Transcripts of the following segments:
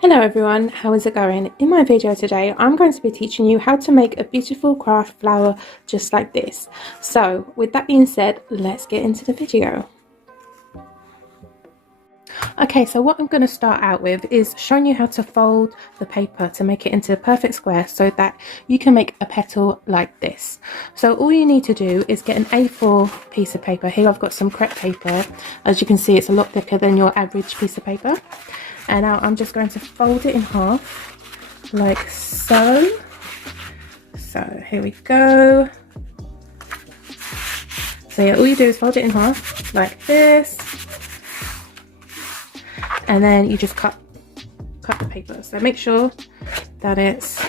Hello everyone, how is it going? In my video today, I'm going to be teaching you how to make a beautiful craft flower just like this. So with that being said, let's get into the video. Okay, so what I'm going to start out with is showing you how to fold the paper to make it into a perfect square so that you can make a petal like this. So all you need to do is get an A4 piece of paper. Here I've got some crepe paper. As you can see, it's a lot thicker than your average piece of paper. And now I'm just going to fold it in half like so. So here we go. So yeah, all you do is fold it in half like this. And then you just cut the paper. So make sure that it's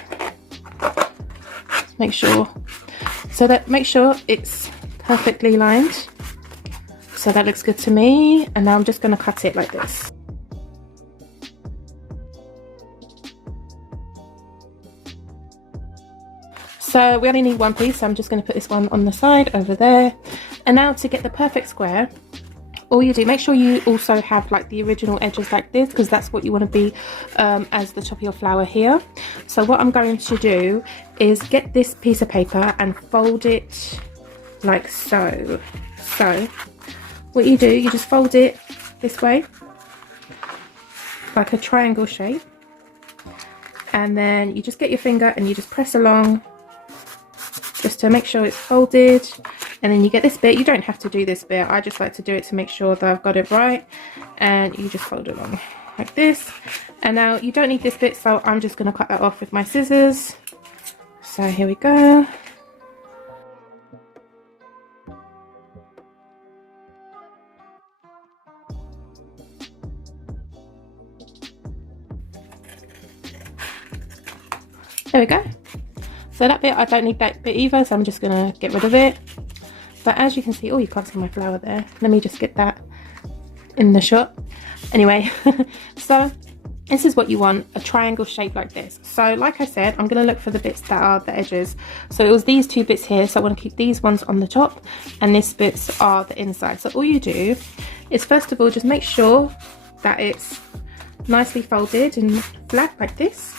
make sure it's perfectly lined. So that looks good to me. And now I'm just going to cut it like this. So we only need one piece, so I'm just going to put this one on the side over there. And now to get the perfect square, all you do, make sure you also have like the original edges like this, because that's what you want to be as the top of your flower here. So what I'm going to do is get this piece of paper and fold it like so. So what you do, you just fold it this way, like a triangle shape. And then you just get your finger and you just press along, just to make sure it's folded. And then you get this bit. You don't have to do this bit, I just like to do it to make sure that I've got it right. And you just fold it along like this. And now you don't need this bit, so I'm just going to cut that off with my scissors. So here we go. There we go. So that bit, I don't need that bit either, so I'm just going to get rid of it. But as you can see, oh, you can't see my flower there. Let me just get that in the shot. Anyway, so this is what you want, a triangle shape like this. So like I said, I'm going to look for the bits that are the edges. So it was these two bits here, so I want to keep these ones on the top, and these bits are the inside. So all you do is, first of all, just make sure that it's nicely folded and flat like this.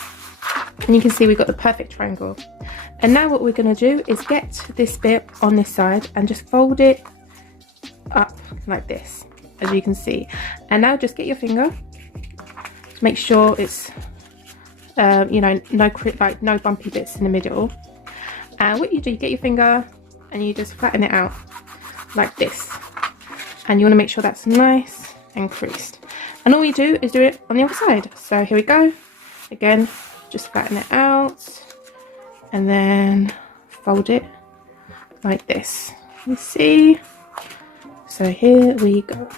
And you can see we've got the perfect triangle. And now what we're going to do is get this bit on this side and just fold it up like this, as you can see. And now just get your finger, make sure it's you know, no bumpy bits in the middle. And what you do, you get your finger and you just flatten it out like this. And you want to make sure that's nice and creased. And all you do is do it on the other side. So here we go. Again, just flatten it out and then fold it like this. You see? So here we go.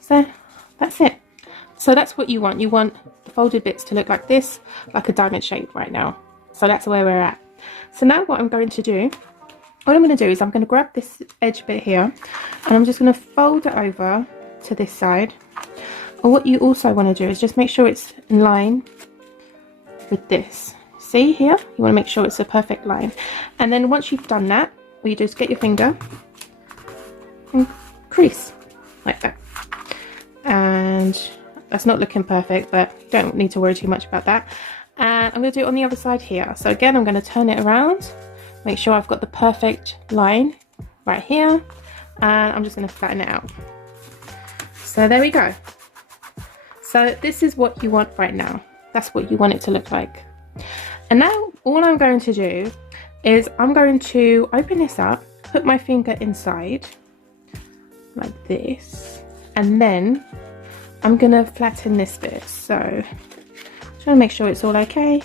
So that's it. So that's what you want. You want the folded bits to look like this, like a diamond shape right now. So that's where we're at. So now what I'm going to do, what I'm going to do is I'm going to grab this edge bit here and I'm just going to fold it over to this side. And what you also want to do is just make sure it's in line with this. See here? You want to make sure it's a perfect line. And then once you've done that, what you do is get your finger and crease like that. And that's not looking perfect, but don't need to worry too much about that. And I'm going to do it on the other side here. So again, I'm going to turn it around, make sure I've got the perfect line right here, and I'm just going to flatten it out. So there we go. So this is what you want right now. That's what you want it to look like. And now all I'm going to do is I'm going to open this up, put my finger inside like this, and then I'm going to flatten this bit. So just want to make sure it's all okay.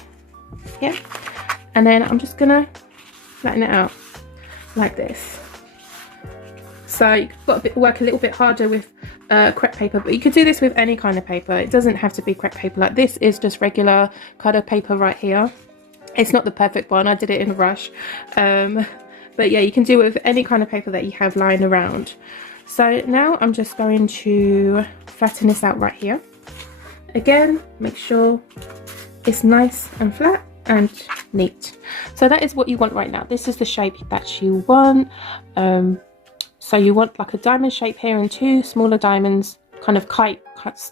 Yeah. And then I'm just going to flatten it out like this. So you've got to work a little bit harder with crepe paper, but you could do this with any kind of paper. It doesn't have to be crepe paper. Like this is just regular kind of paper right here. It's not the perfect one, I did it in a rush. But yeah, you can do it with any kind of paper that you have lying around. So now I'm just going to flatten this out right here. Again, make sure it's nice and flat and neat. So that is what you want right now. This is the shape that you want. So you want like a diamond shape here and two smaller diamonds kind of kite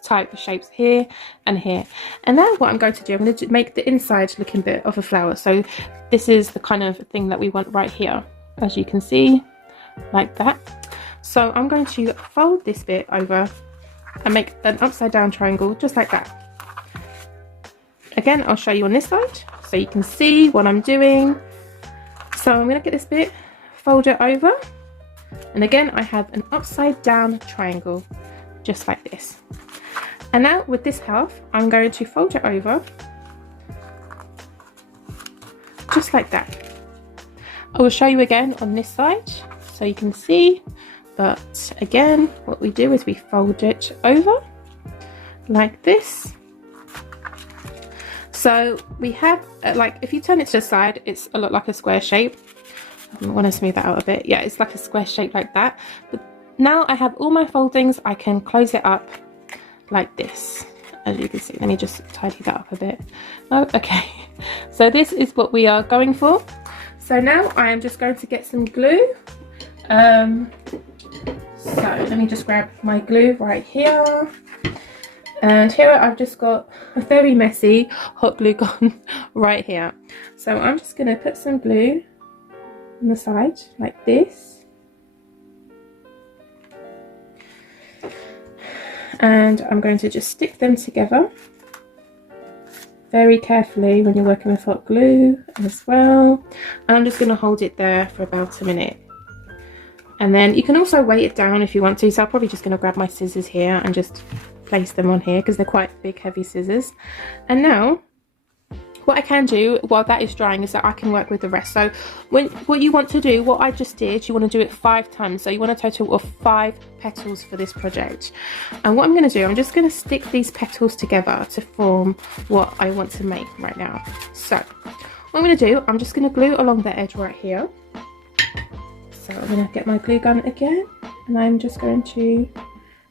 type shapes here and here. And now what I'm going to do, I'm going to make the inside looking bit of a flower. So this is the kind of thing that we want right here, as you can see, like that. So I'm going to fold this bit over and make an upside down triangle just like that. Again, I'll show you on this side so you can see what I'm doing. So I'm going to get this bit, fold it over, and again I have an upside down triangle just like this. And now with this half I'm going to fold it over just like that. I will show you again on this side so you can see, but again what we do is we fold it over like this. So we have like, if you turn it to the side, it's a lot like a square shape. I want to smooth that out a bit. Yeah, it's like a square shape like that. But now I have all my foldings, I can close it up like this, as you can see. Let me just tidy that up a bit. Oh, okay. So this is what we are going for. So now I am just going to get some glue. So let me just grab my glue right here. And here I've just got a very messy hot glue gun right here. So I'm just going to put some glue on the side like this. And I'm going to just stick them together very carefully when you're working with hot glue as well. And I'm just going to hold it there for about a minute. And then you can also weight it down if you want to. So I'm probably just going to grab my scissors here and just place them on here because they're quite big, heavy scissors. And now what I can do while that is drying is that I can work with the rest. So what you want to do, what I just did, you want to do it 5 times. So you want a total of 5 petals for this project. And what I'm going to do, I'm just going to stick these petals together to form what I want to make right now. So what I'm going to do, I'm just going to glue along the edge right here. So I'm going to get my glue gun again, and I'm just going to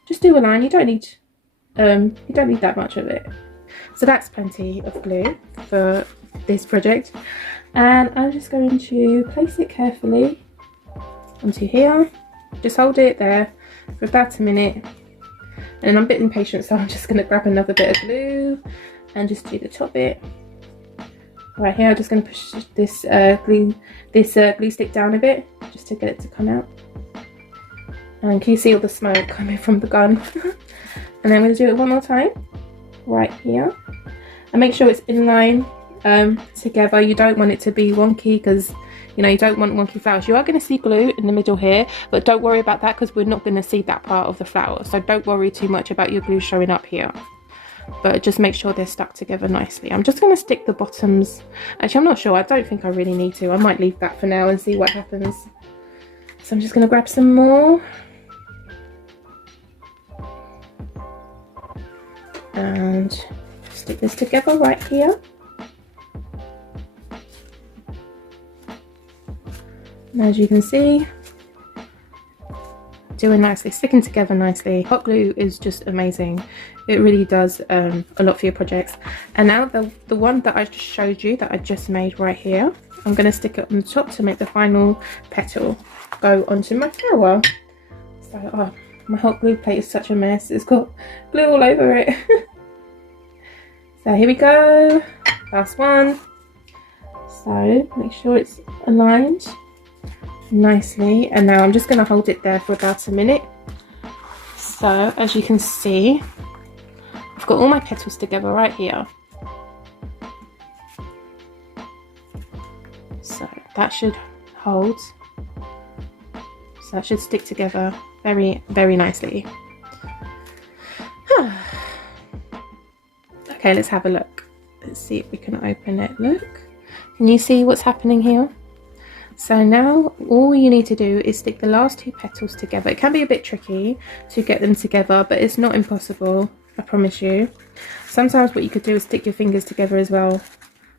just do a line. You don't need that much of it. So that's plenty of glue for this project. And I'm just going to place it carefully onto here. Just hold it there for about a minute. And I'm a bit impatient, so I'm just going to grab another bit of glue and just do the top bit. Right here, I'm just going to push this glue stick down a bit just to get it to come out. And can you see all the smoke coming from the gun? And then I'm going to do it one more time right here, and make sure it's in line together. You don't want it to be wonky because you know you don't want wonky flowers. You are going to see glue in the middle here, but don't worry about that because we're not going to see that part of the flower. So don't worry too much about your glue showing up here, but just make sure they're stuck together nicely. I'm just going to stick the bottoms. Actually, I'm not sure. I don't think I really need to. I might leave that for now and see what happens. So I'm just going to grab some more. And stick this together right here. And as you can see, doing nicely, sticking together nicely. Hot glue is just amazing. It really does a lot for your projects. And now the one that I just showed you that I just made right here, I'm going to stick it on the top to make the final petal go onto my flower. So, oh, my hot glue plate is such a mess. It's got glue all over it. So here we go. Last one. So make sure it's aligned nicely. And now I'm just going to hold it there for about a minute. So as you can see, I've got all my petals together right here. So that should hold. So that should stick together very, very nicely. Okay, let's have a look. Let's see if we can open it. Look, can you see what's happening here? So now all you need to do is stick the last 2 petals together. It can be a bit tricky to get them together, but it's not impossible, I promise you. Sometimes what you could do is stick your fingers together as well.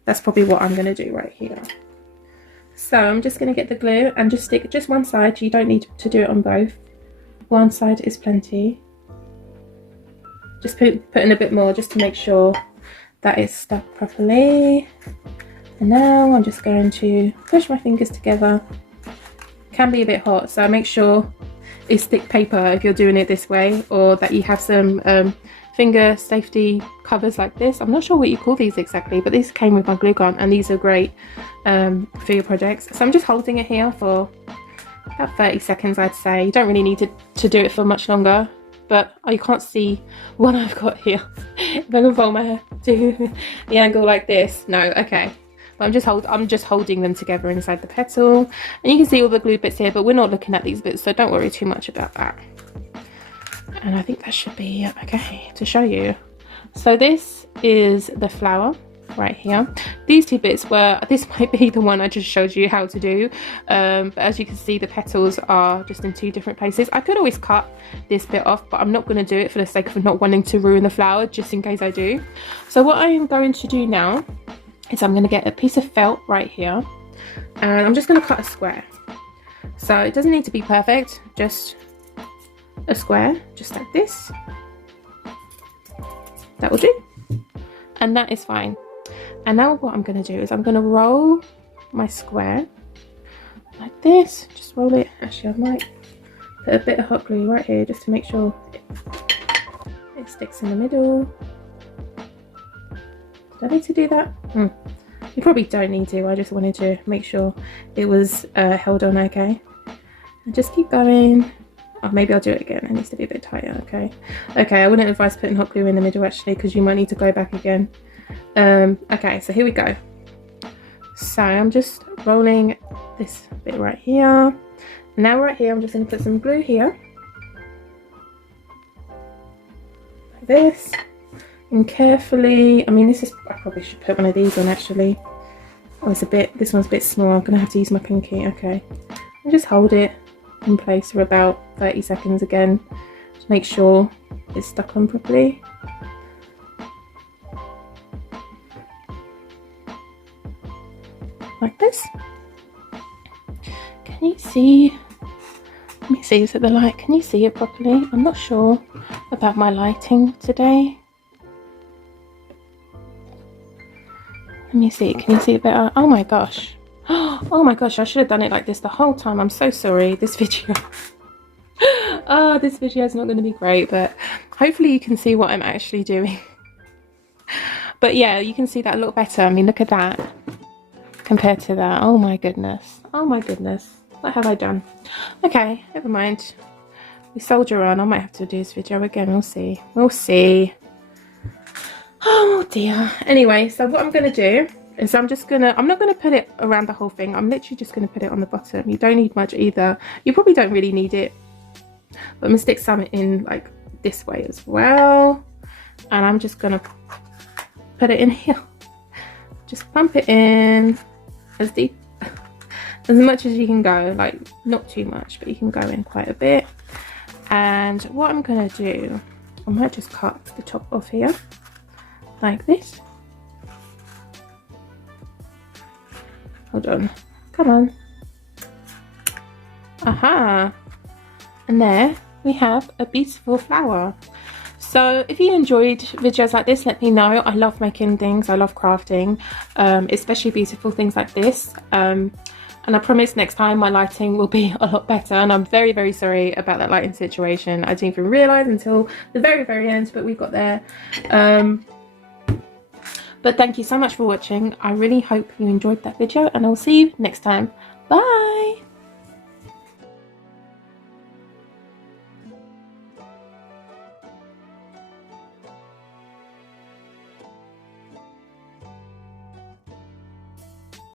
That's probably what I'm going to do right here. So I'm just going to get the glue and just stick just one side. You don't need to do it on both. One side is plenty. Just put in a bit more just to make sure that it's stuck properly. And now I'm just going to push my fingers together. It can be a bit hot, so make sure is thick paper if you're doing it this way, or that you have some finger safety covers like this. I'm not sure what you call these exactly, but these came with my glue gun, and these are great for your projects. So I'm just holding it here for about 30 seconds, I'd say. You don't really need to do it for much longer, but oh, you can't see what I've got here. If I can fold my hair to the angle like this. No, okay. But I'm just holding them together inside the petal, and you can see all the glue bits here, but we're not looking at these bits, so don't worry too much about that. And I think that should be okay to show you. So this is the flower right here. These two bits this might be the one I just showed you how to do, but as you can see, the petals are just in two different places. I could always cut this bit off, but I'm not going to do it for the sake of not wanting to ruin the flower, just in case I do. So what I am going to do now is I'm going to get a piece of felt right here, and I'm just going to cut a square. So it doesn't need to be perfect, just a square, just like this. That will do, and that is fine. And now what I'm going to do is I'm going to roll my square like this. Just roll it. Actually, I might put a bit of hot glue right here just to make sure it sticks in the middle. Do I need to do that? You probably don't need to. I just wanted to make sure it was held on okay. And just keep going. Oh, maybe I'll do it again. It needs to be a bit tighter. Okay. Okay, I wouldn't advise putting hot glue in the middle actually, because you might need to go back again. Okay, so here we go. So I'm just rolling this bit right here. Now right here, I'm just going to put some glue here. Like this. And carefully, I mean, I probably should put one of these on actually. Oh, this one's a bit small. I'm going to have to use my pinky. Okay. And just hold it in place for about 30 seconds again. Just make sure it's stuck on properly. Like this. Can you see? Let me see, is it the light? Can you see it properly? I'm not sure about my lighting today. Let me see, can you see it better? Oh my gosh. Oh my gosh, I should have done it like this the whole time. I'm so sorry. This video. This video is not going to be great, but hopefully you can see what I'm actually doing. But yeah, you can see that a lot better. I mean, look at that compared to that. Oh my goodness. Oh my goodness. What have I done? Okay, never mind. We soldier on. I might have to do this video again. We'll see. We'll see. Oh dear. Anyway, so what I'm going to do is I'm not going to put it around the whole thing. I'm literally just going to put it on the bottom. You don't need much either. You probably don't really need it. But I'm going to stick some in like this way as well. And I'm just going to put it in here. Just pump it in as deep, as much as you can go. Like, not too much, but you can go in quite a bit. And what I'm going to do, I might just cut the top off here. Like this. Hold on. Come on. Aha. And there we have a beautiful flower. So if you enjoyed videos like this, let me know. I love making things. I love crafting, especially beautiful things like this. And I promise next time my lighting will be a lot better. And I'm very, very sorry about that lighting situation. I didn't even realise until the very, very end, but we got there. But thank you so much for watching. I really hope you enjoyed that video, and I'll see you next time. Bye!